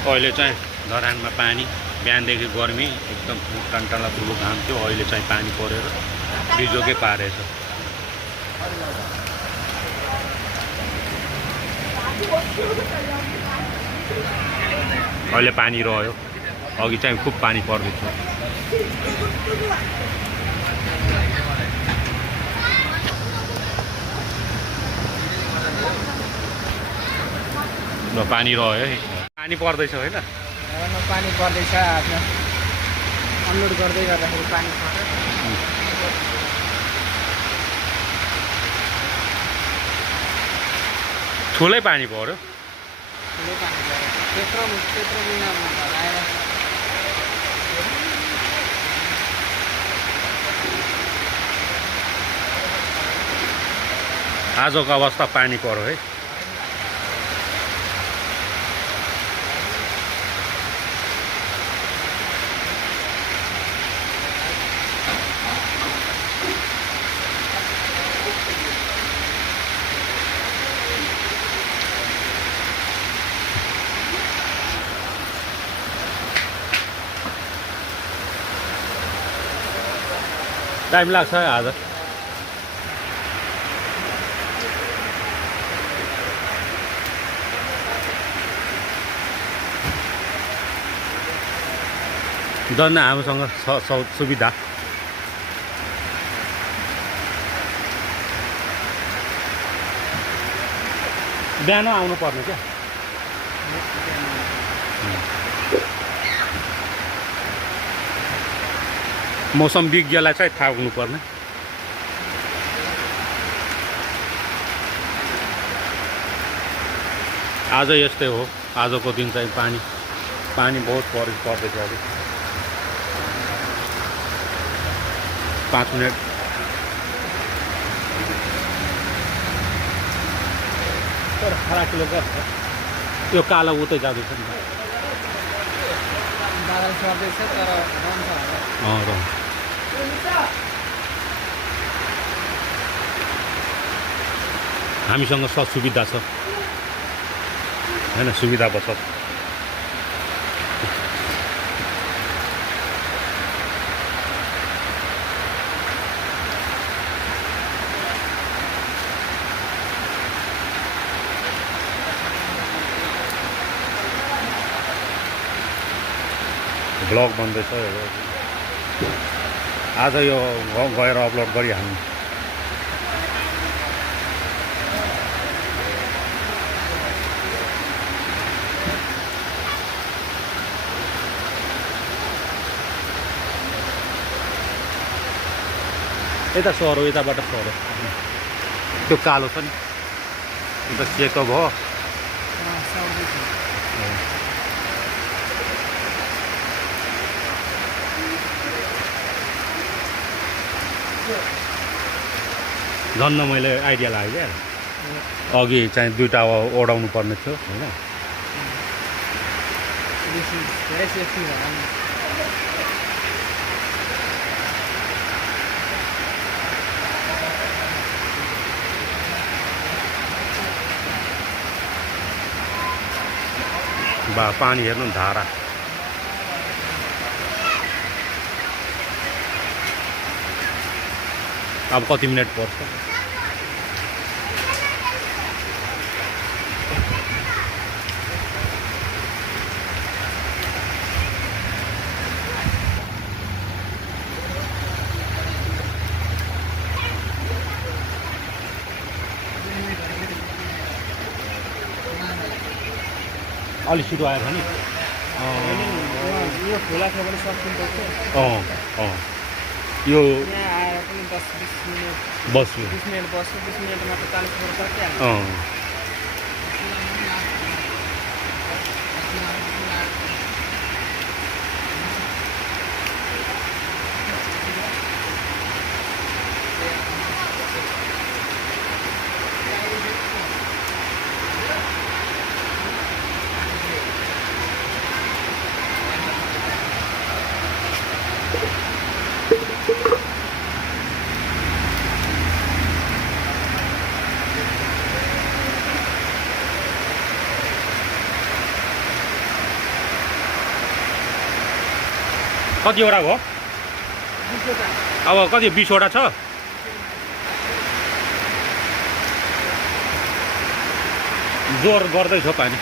अहिले चाहिँ धरानमा पानी बिहानदेखि गर्मी एकदम टन्टला ठुलो घाम थियो। अहिले चाहिँ पानी परेर बिजोकै पारेछ। अहिले पानी रह्यो, अघि चाहिँ खुब पानी पर्दै थियो। ल पानी रह्यो है, पानी पर्दैछ होइन? पानी पर्दैछ। आज अनलोड गर्दै गर्दाखेरि पानी पर्छ। ठुलै पानी पर्यो। ठुलो पानी पर्यो। त्यत्रो महिनामा आएर आजको अवस्था पानी पर्यो है। टाइम लाग्छ है आज। जन हामीसँग छ सुविधा। बिहान आउनु पर्ने क्या। मौसम विज्ञलाई चाहिँ थाहा हुनुपर्ने। आज यस्तै हो। आजको दिन चाहिँ पानी बहुत पर्दैछ। अलिक 5 मिनट तर खरा किलो गर्छ। यो कालो उतै जाँदैछ नि। बादल सर्दैछ तर रहन्छ। हामीसँग सुविधा छ हैन, सुविधा बस। ब्लग बन्दैछ। आज यो गएर अपलोड गरिहाल्नु। यता सरो, यताबाट सरो। त्यो कालो छ नि, अन्त सेतो भयो। झन् मैले आइडिया लाग्यो क्या। अघि चाहिँ 2टा ओढाउनु पर्ने थियो होइन। बा पानी हेर्नु न, धारा। अब कति मिनट पर्छ? अलि छिटो आयो भने यो खोला छ भने सकिन्छ। यो यहाँ आएर पनि 10-20 मिनट बस्यो। 20 मिनट बस्यो। 20 मिनटमा त 40 मिनट सकिहाल्छ। कतिवटा भयो अब कति 20वटा छ जोर गर्दैछ पानी